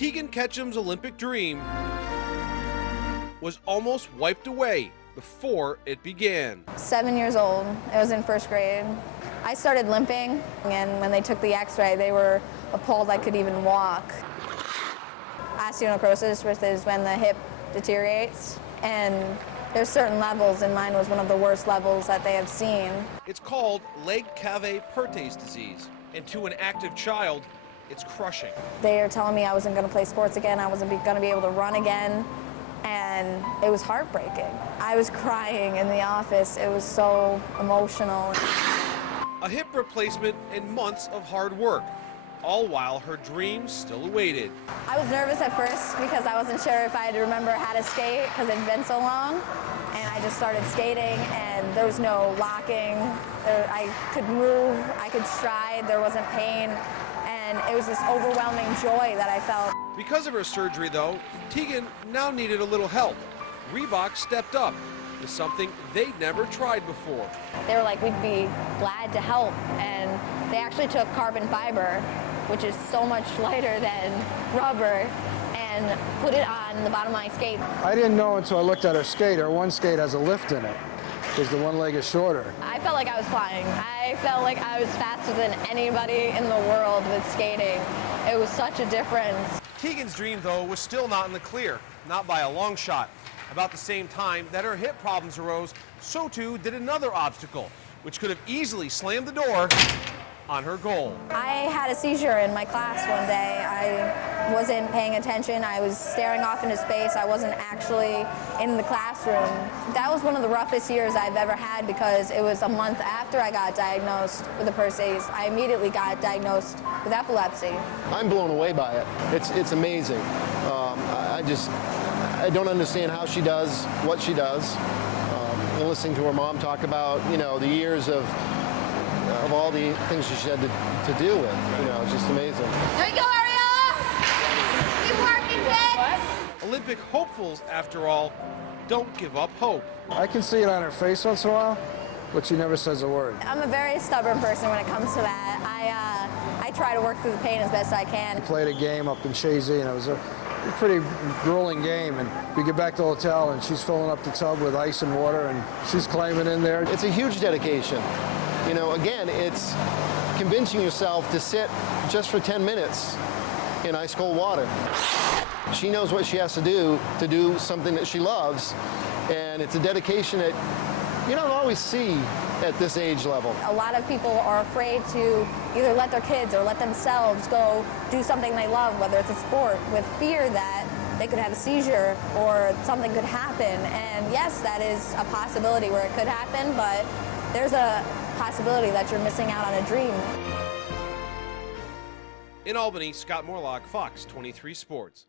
Teagan Ketchum's Olympic dream was almost wiped away before it began. 7 years old. It was in first grade. I started limping, and when they took the x-ray, they were appalled I could even walk. Osteonecrosis, which is when the hip deteriorates, and there's certain levels, and mine was one of the worst levels that they have seen. It's called leg cave pertes disease, and to an active child, it's crushing. They are telling me I wasn't going to play sports again, I wasn't going to be able to run again, and it was heartbreaking. I was crying in the office. It was so emotional. A hip replacement and months of hard work, all while her dreams still awaited. I was nervous at first because I wasn't sure if I'd remember how to skate because it'd been so long. And I just started skating, and there was no locking. I could move, I could stride, there wasn't pain. And it was this overwhelming joy that I felt. Because of her surgery, though, Teagan now needed a little help. Reebok stepped up with something they'd never tried before. They were like, we'd be glad to help. And they actually took carbon fiber, which is so much lighter than rubber, and put it on the bottom of my skate. I didn't know until I looked at her skate. Her one skate has a lift in it, because the one leg is shorter. I felt like I was flying. I felt like I was faster than anybody in the world with skating. It was such a difference. Teagan's dream, though, was still not in the clear, not by a long shot. About the same time that her hip problems arose, so too did another obstacle, which could have easily slammed the door on her goal. I had a seizure in my class one day. I wasn't paying attention. I was staring off into space. I wasn't actually in the classroom. That was one of the roughest years I've ever had because it was a month after I got diagnosed with the pertes. I immediately got diagnosed with epilepsy. I'm blown away by it. It's amazing. I don't understand how she does what she does. Listening to her mom talk about, the years of all the things she had to deal with, it's just amazing. There you go, Ariel! Keep working, kid! Olympic hopefuls, after all, don't give up hope. I can see it on her face once in a while, but she never says a word. I'm a very stubborn person when it comes to that. I try to work through the pain as best I can. We played a game up in Chazy, and it was a pretty grueling game, and we get back to the hotel, and she's filling up the tub with ice and water, and she's climbing in there. It's a huge dedication. Again, it's convincing yourself to sit just for 10 minutes in ice cold water. She knows what she has to do something that she loves, and it's a dedication that you don't always see at this age level. A lot of people are afraid to either let their kids or let themselves go do something they love, whether it's a sport, with fear that they could have a seizure or something could happen. And yes, that is a possibility where it could happen, but there's a possibility that you're missing out on a dream. In Albany, Scott Morlock, Fox 23 Sports.